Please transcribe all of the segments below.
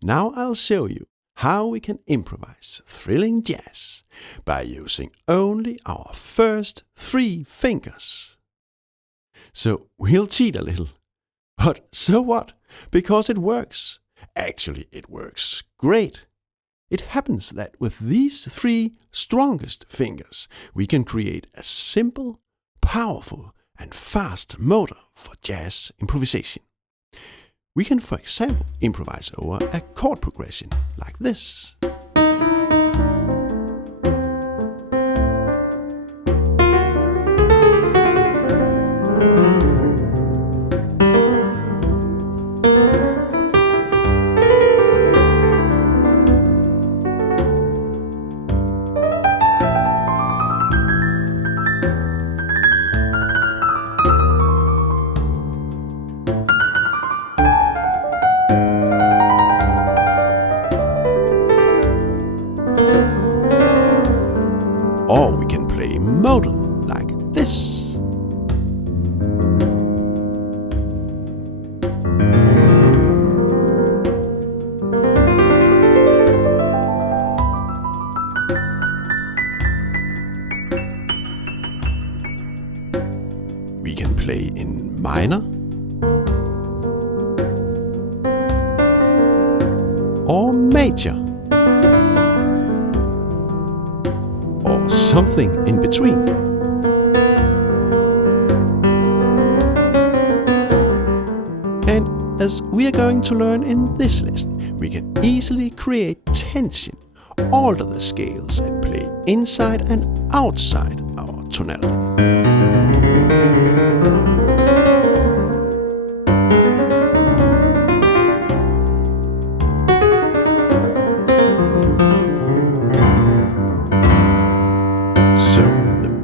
Now I'll show you how we can improvise thrilling jazz by using only our first 3 fingers. So we'll cheat a little. But so what? Because it works. Actually, it works great. It happens that with these 3 strongest fingers, we can create a simple, powerful, and fast motor for jazz improvisation. We can, for example, improvise over a chord progression like this. Or we can play modal like this. We can play in minor or major, or something in between. And as we are going to learn in this lesson, we can easily create tension, alter the scales, and play inside and outside our tonality.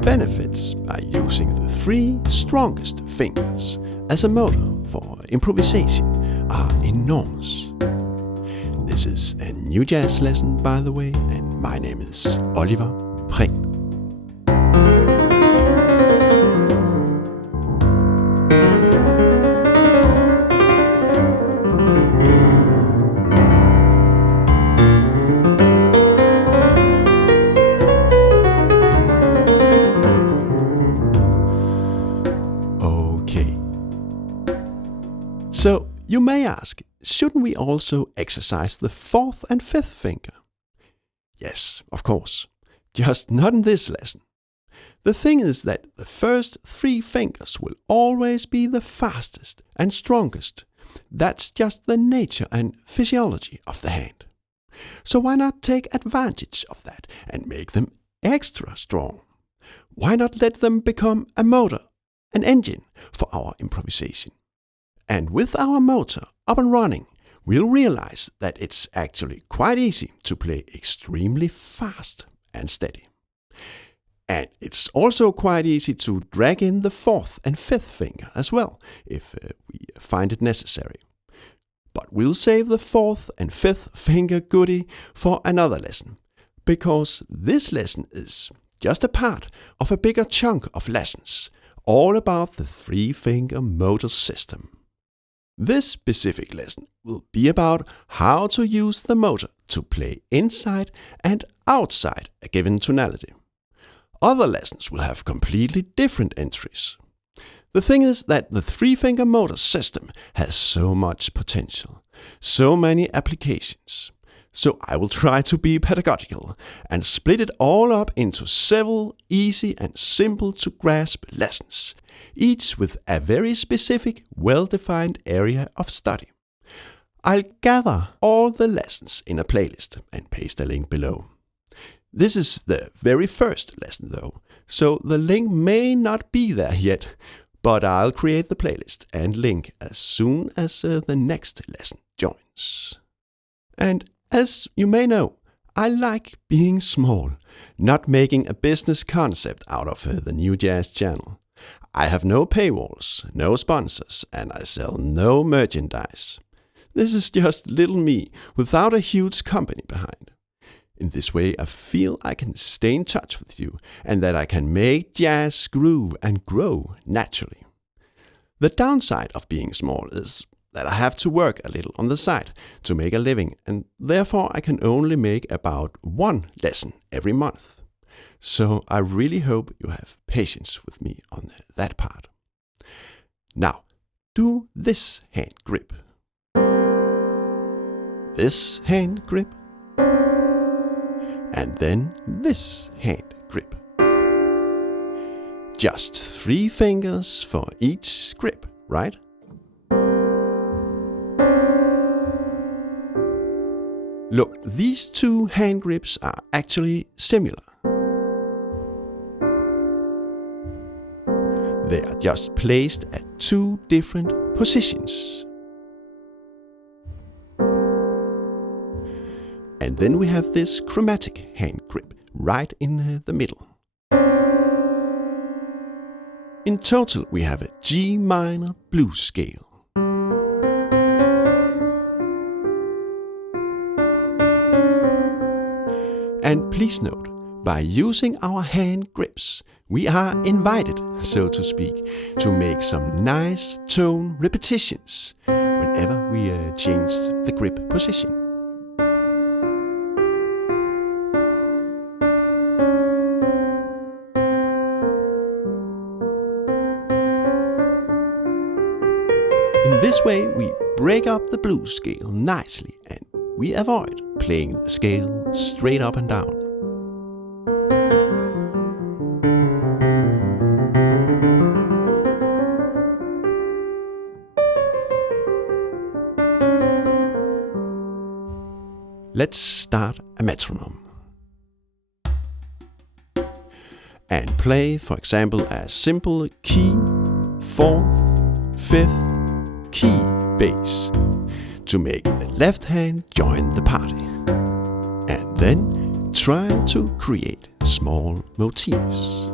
Benefits by using the 3 strongest fingers as a motor for improvisation are enormous. This is a new jazz lesson, by the way, and my name is Oliver Prehn. So you may ask, shouldn't we also exercise the 4th and 5th finger? Yes, of course, just not in this lesson. The thing is that the first 3 fingers will always be the fastest and strongest. That's just the nature and physiology of the hand. So why not take advantage of that and make them extra strong? Why not let them become a motor, an engine for our improvisation? And with our motor up and running, we'll realize that it's actually quite easy to play extremely fast and steady. And it's also quite easy to drag in the 4th and 5th finger as well, if we find it necessary. But we'll save the 4th and 5th finger goodie for another lesson, because this lesson is just a part of a bigger chunk of lessons, all about the 3-finger motor system. This specific lesson will be about how to use the motor to play inside and outside a given tonality. Other lessons will have completely different entries. The thing is that the 3-finger motor system has so much potential, so many applications. So I will try to be pedagogical and split it all up into several easy and simple to grasp lessons, each with a very specific, well-defined area of study. I'll gather all the lessons in a playlist and paste a link below. This is the very first lesson though, so the link may not be there yet, but I'll create the playlist and link as soon as the next lesson joins. And as you may know, I like being small, not making a business concept out of the New Jazz channel. I have no paywalls, no sponsors, and I sell no merchandise. This is just little me without a huge company behind. In this way, I feel I can stay in touch with you and that I can make jazz groove and grow naturally. The downside of being small is that I have to work a little on the side to make a living, and therefore I can only make about one lesson every month. So I really hope you have patience with me on that part. Now, do this hand grip. This hand grip. And then this hand grip. Just 3 fingers for each grip, right? Look, these 2 hand grips are actually similar. They are just placed at 2 different positions. And then we have this chromatic hand grip right in the middle. In total, we have a G minor blues scale. And please note, by using our hand grips, we are invited, so to speak, to make some nice tone repetitions whenever we change the grip position. In this way, we break up the blues scale nicely and we avoid playing the scale straight up and down. Let's start a metronome and play, for example, a simple key, 4th, 5th key bass to make the left hand join the party, and then try to create small motifs.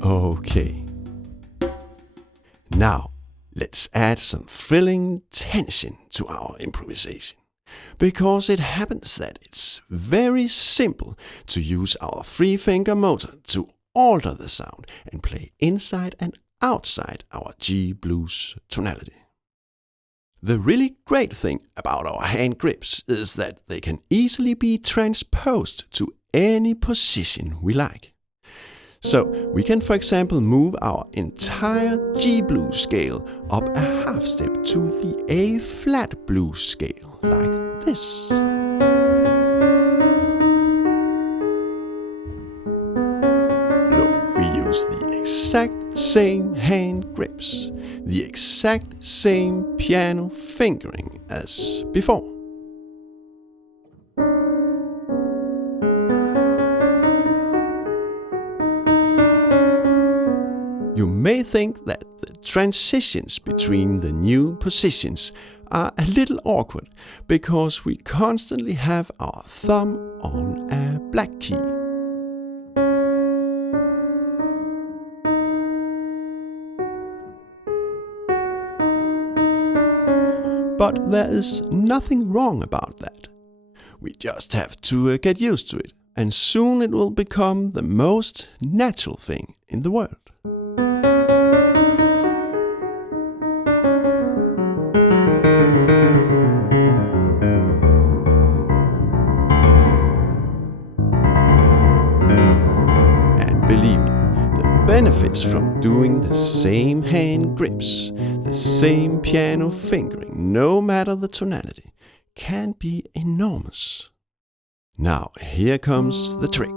Okay. Now, let's add some thrilling tension to our improvisation, because it happens that it's very simple to use our 3-finger motor to alter the sound and play inside and outside our G blues tonality. The really great thing about our hand grips is that they can easily be transposed to any position we like. So we can, for example, move our entire G blues scale up a half step to the A flat blues scale, like this. Look, we use the exact same hand grips, the exact same piano fingering as before. You may think that the transitions between the new positions are a little awkward because we constantly have our thumb on a black key. But there is nothing wrong about that. We just have to get used to it, and soon it will become the most natural thing in the world. believe me, the benefits from doing the same hand grips, the same piano fingering, no matter the tonality, can be enormous. Now, here comes the trick.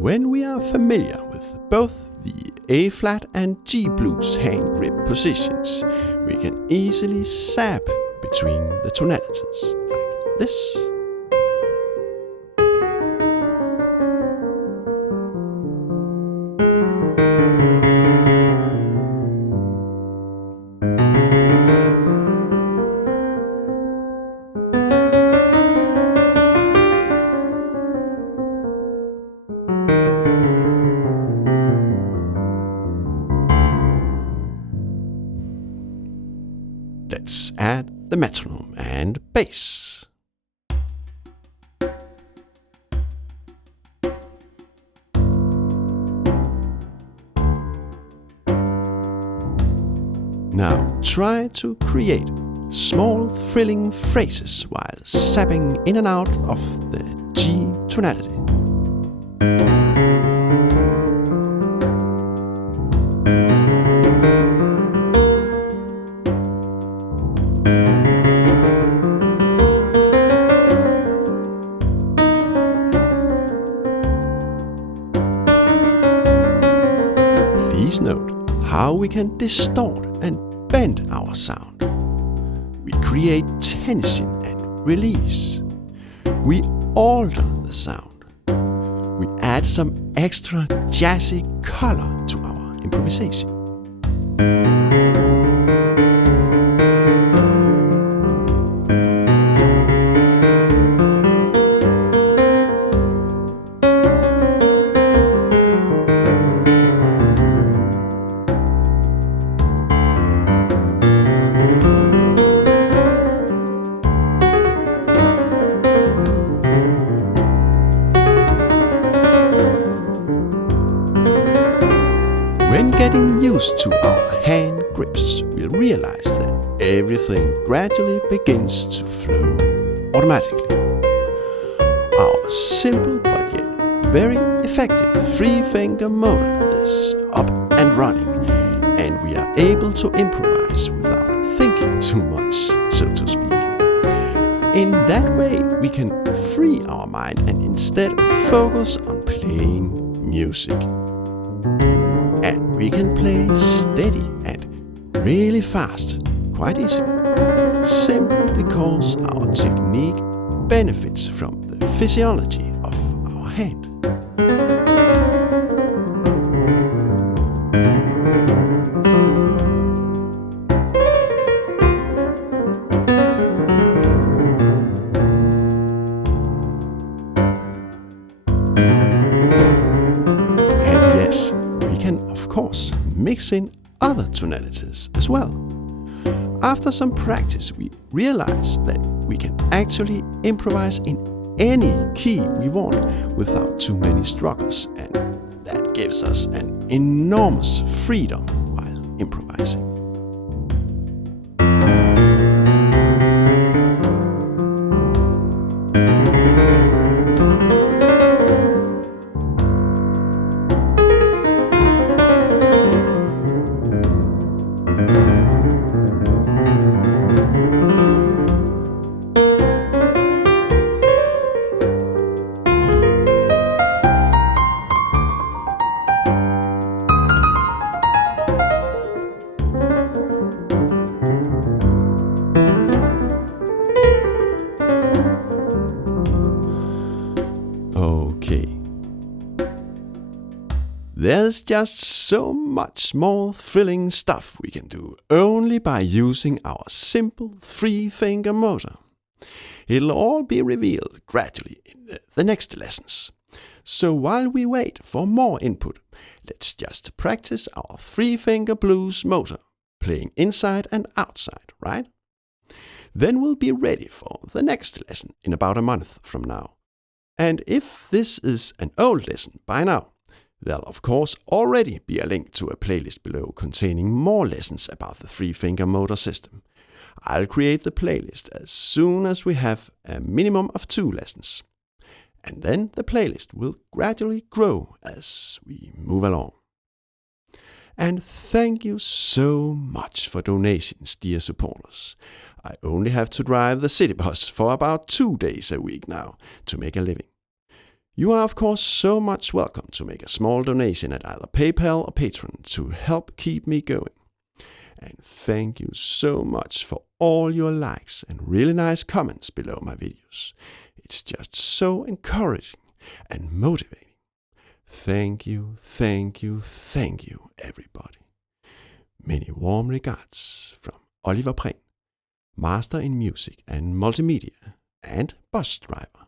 When we are familiar with both the A-flat and G-blues hand grip positions, we can easily zap between the tonalities, like this. Let's add the metronome and bass. Now try to create small thrilling phrases while zapping in and out of the G tonality. Please note how we can distort and bend our sound. We create tension and release. We alter the sound. We add some extra jazzy color to our improvisation. When getting used to our hand grips, we'll realize that everything gradually begins to flow automatically. Our simple but yet very effective three-finger motor is up and running, and we are able to improvise without thinking too much, so to speak. In that way, we can free our mind and instead focus on playing music. And we can play steady and really fast, quite easily, simply because our technique benefits from the physiology of our hand. And yes, we can of course mix in other tonalities as well. After some practice, we realize that we can actually improvise in any key we want without too many struggles, and that gives us an enormous freedom while improvising. Okay. There's just so much more thrilling stuff we can do only by using our simple three-finger motor. It'll all be revealed gradually in the next lessons. So while we wait for more input, let's just practice our three-finger blues motor, playing inside and outside, right? Then we'll be ready for the next lesson in about a month from now. And if this is an old lesson by now, there'll of course already be a link to a playlist below containing more lessons about the three-finger motor system. I'll create the playlist as soon as we have a minimum of 2 lessons. and then the playlist will gradually grow as we move along. And thank you so much for donations, dear supporters. I only have to drive the city bus for about 2 days a week now to make a living. You are of course so much welcome to make a small donation at either PayPal or Patreon to help keep me going. And thank you so much for all your likes and really nice comments below my videos. It's just so encouraging and motivating. Thank you, thank you, thank you, everybody. Many warm regards from Oliver Prehn, Master in Music and Multimedia and Bus Driver.